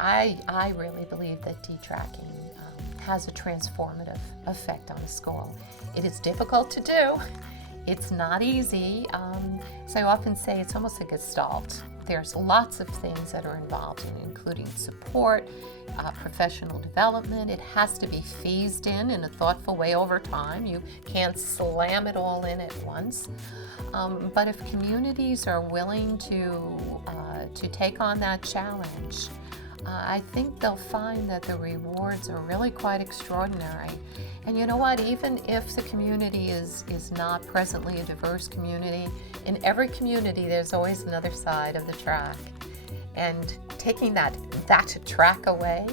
I really believe that detracking has a transformative effect on a school. It is difficult to do. It's not easy. So I often say it's almost a gestalt. There's lots of things that are involved in it, including support, professional development. It has to be phased in a thoughtful way over time. You can't slam it all in at once. But if communities are willing to take on that challenge, I think they'll find that the rewards are really quite extraordinary. And you know what, even if the community is not presently a diverse community, in every community there's always another side of the track. And taking that track away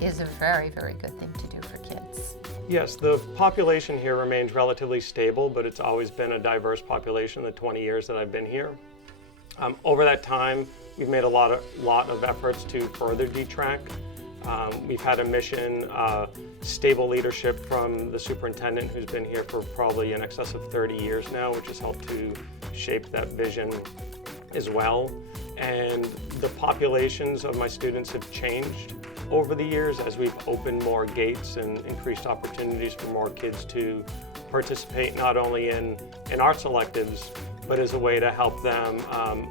is a very, very good thing to do for kids. Yes, the population here remains relatively stable, but it's always been a diverse population the 20 years that I've been here. Over that time, we've made a lot of efforts to further detract. We've had a mission, stable leadership from the superintendent, who's been here for probably in excess of 30 years now, which has helped to shape that vision as well. And the populations of my students have changed over the years as we've opened more gates and increased opportunities for more kids to participate not only in art selectives, but as a way to help them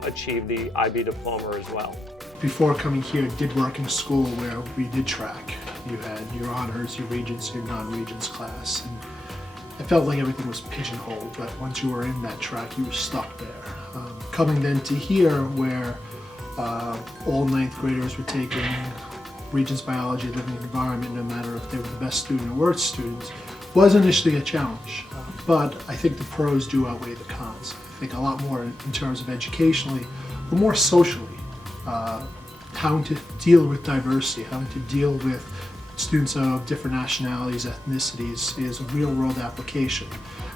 achieve the IB diploma as well. Before coming here, I did work in a school where we did track. You had your honors, your regents, your non-regents class. And I felt like everything was pigeonholed, but once you were in that track, you were stuck there. Coming then to here, where all ninth graders were taking Regents Biology, Living Environment, no matter if they were the best student or worst students, was initially a challenge. But I think the pros do outweigh the cons. I think a lot more in terms of educationally, but more socially. Having to deal with diversity, having to deal with students of different nationalities, ethnicities is a real world application.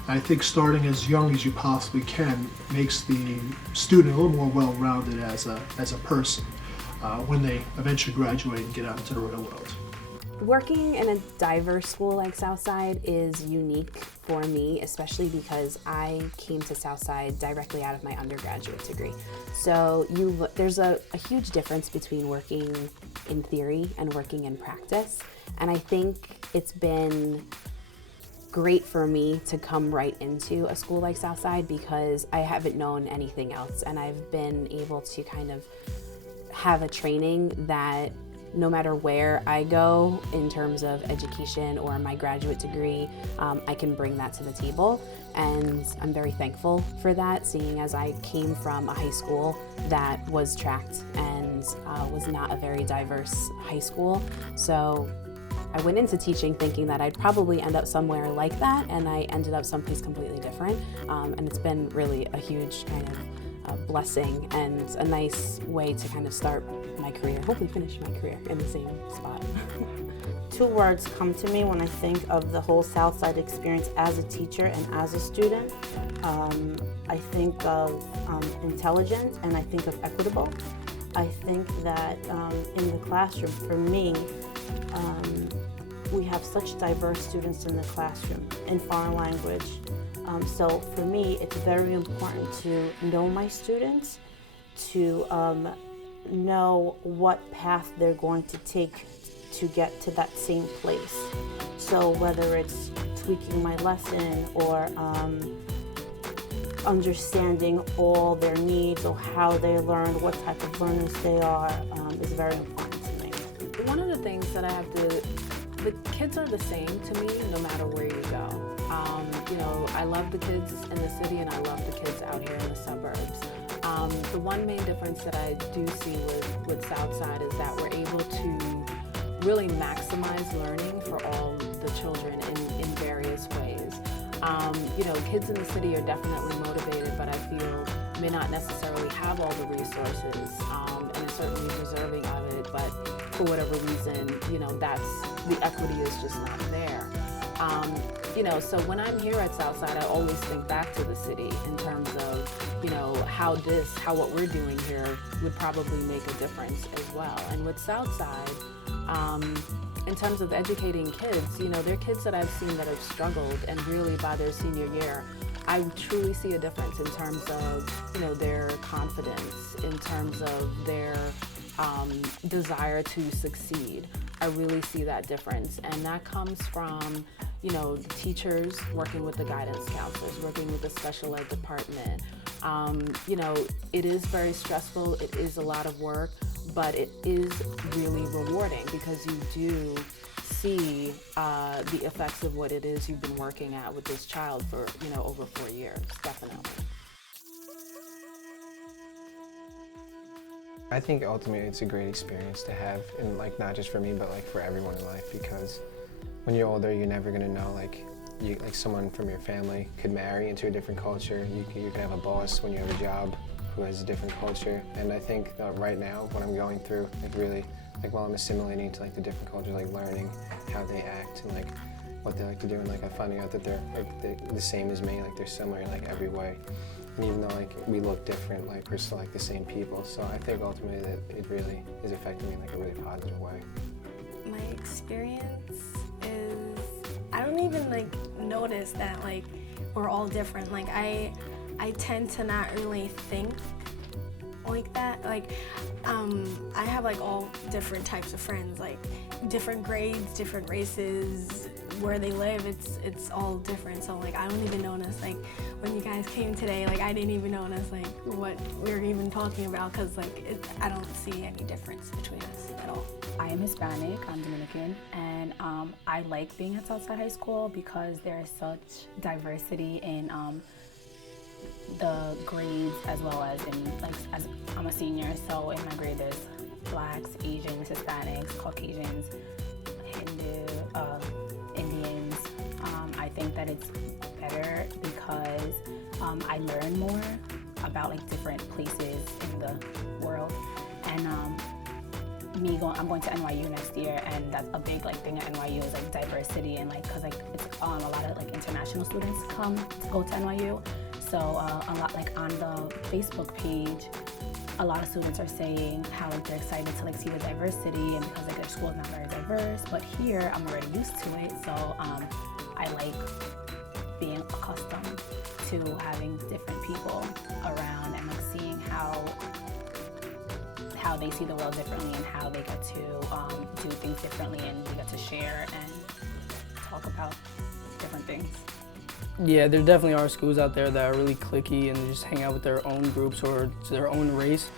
I think starting as young as you possibly can makes the student a little more well-rounded as a person when they eventually graduate and get out into the real world. Working in a diverse school like Southside is unique for me, especially because I came to Southside directly out of my undergraduate degree. So there's a huge difference between working in theory and working in practice. And I think it's been great for me to come right into a school like Southside because I haven't known anything else. And I've been able to kind of have a training that no matter where I go in terms of education or my graduate degree, I can bring that to the table. And I'm very thankful for that, seeing as I came from a high school that was tracked and was not a very diverse high school. So I went into teaching thinking that I'd probably end up somewhere like that, and I ended up someplace completely different. And it's been really a huge kind of blessing and a nice way to kind of start my career, hopefully finish my career in the same spot. Two words come to me when I think of the whole Southside experience as a teacher and as a student. I think of intelligent and I think of equitable. I think that in the classroom, for me, we have such diverse students in the classroom in foreign language. So for me, it's very important to know my students, to know what path they're going to take to get to that same place. So whether it's tweaking my lesson or understanding all their needs or how they learn, what type of learners they are, is very important to me. One of the things that I have to, the kids are the same to me no matter where you go. You know, I love the kids in the city and I love the kids out here in the suburbs. The one main difference that I do see with Southside is that we're able to really maximize learning for all the children in various ways. You know, kids in the city are definitely motivated, but I feel may not necessarily have all the resources and are certainly deserving of it, but for whatever reason, you know, the equity is just not there. You know, so when I'm here at Southside, I always think back to the city in terms of, you know, how what we're doing here would probably make a difference as well. And with Southside, in terms of educating kids, you know, they're kids that I've seen that have struggled, and really by their senior year, I truly see a difference in terms of, you know, their confidence, in terms of their desire to succeed. I really see that difference, and that comes from, you know, teachers working with the guidance counselors, working with the special ed department. You know, it is very stressful, it is a lot of work, but it is really rewarding because you do see the effects of what it is you've been working at with this child for, you know, over 4 years, definitely. I think ultimately it's a great experience to have, and like not just for me, but like for everyone in life, because when you're older, you're never gonna know, like someone from your family could marry into a different culture. You could have a boss when you have a job who has a different culture. And I think right now, what I'm going through, like really, like while I'm assimilating to like the different cultures, like learning how they act and like what they like to do, and like I'm finding out that they're like the same as me, like they're similar in like every way. And even though like we look different, like we're still like the same people. So I think ultimately that it really is affecting me in like a really positive way. My experience is I don't even like notice that like we're all different. Like I tend to not really think like that. Like I have like all different types of friends, like different grades, different races, where they live, it's all different. So like I don't even notice, like when you guys came today, like I didn't even notice like what we were even talking about, because like I don't see any difference between us at all. I am Hispanic, I'm Dominican, and I like being at Southside High School because there is such diversity in the grades, as well as in, like, as I'm a senior, so in my grade there's Blacks, Asians, Hispanics, Caucasians, Hindu, Indians. I think that it's better because I learn more about like different places in the world, and I'm going to NYU next year, and that's a big like thing at NYU is like diversity, and like because like it's a lot of like international students come to go to NYU, so a lot like on the Facebook page, a lot of students are saying how like they're excited to like see the diversity, and because like their school is not very diverse, but here I'm already used to it, so I like being accustomed to having different people around and like seeing how they see the world differently and how they get to do things differently, and we get to share and talk about different things. Yeah, there definitely are schools out there that are really cliquey and just hang out with their own groups or their own race.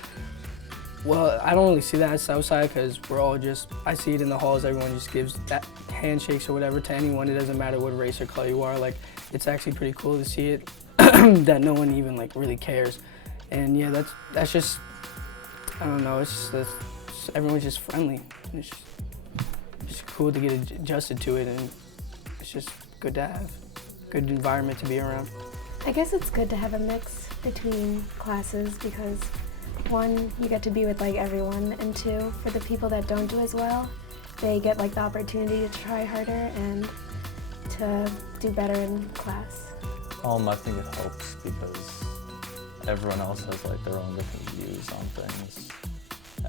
Well, I don't really see that at Southside because we're all just, I see it in the halls, everyone just gives that handshakes or whatever to anyone. It doesn't matter what race or color you are. Like, it's actually pretty cool to see it, that no one even like really cares. And yeah, that's just, I don't know, everyone's just friendly. It's just cool to get adjusted to it, and it's just good to have. Good environment to be around. I guess it's good to have a mix between classes because one, you get to be with like everyone, and two, for the people that don't do as well, they get like the opportunity to try harder and to do better in class. I think it helps because everyone else has like their own different views on things,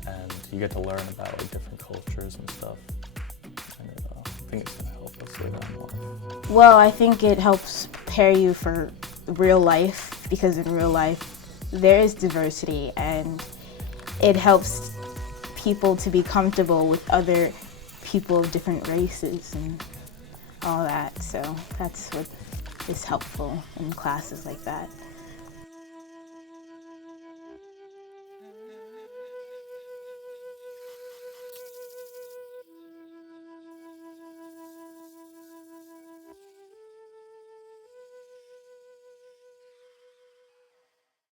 and you get to learn about like different cultures and stuff. And I think it's gonna help us later on in life. Well, I think it helps prepare you for real life, because in real life there is diversity, and it helps people to be comfortable with other people of different races and all that. So that's what is helpful in classes like that.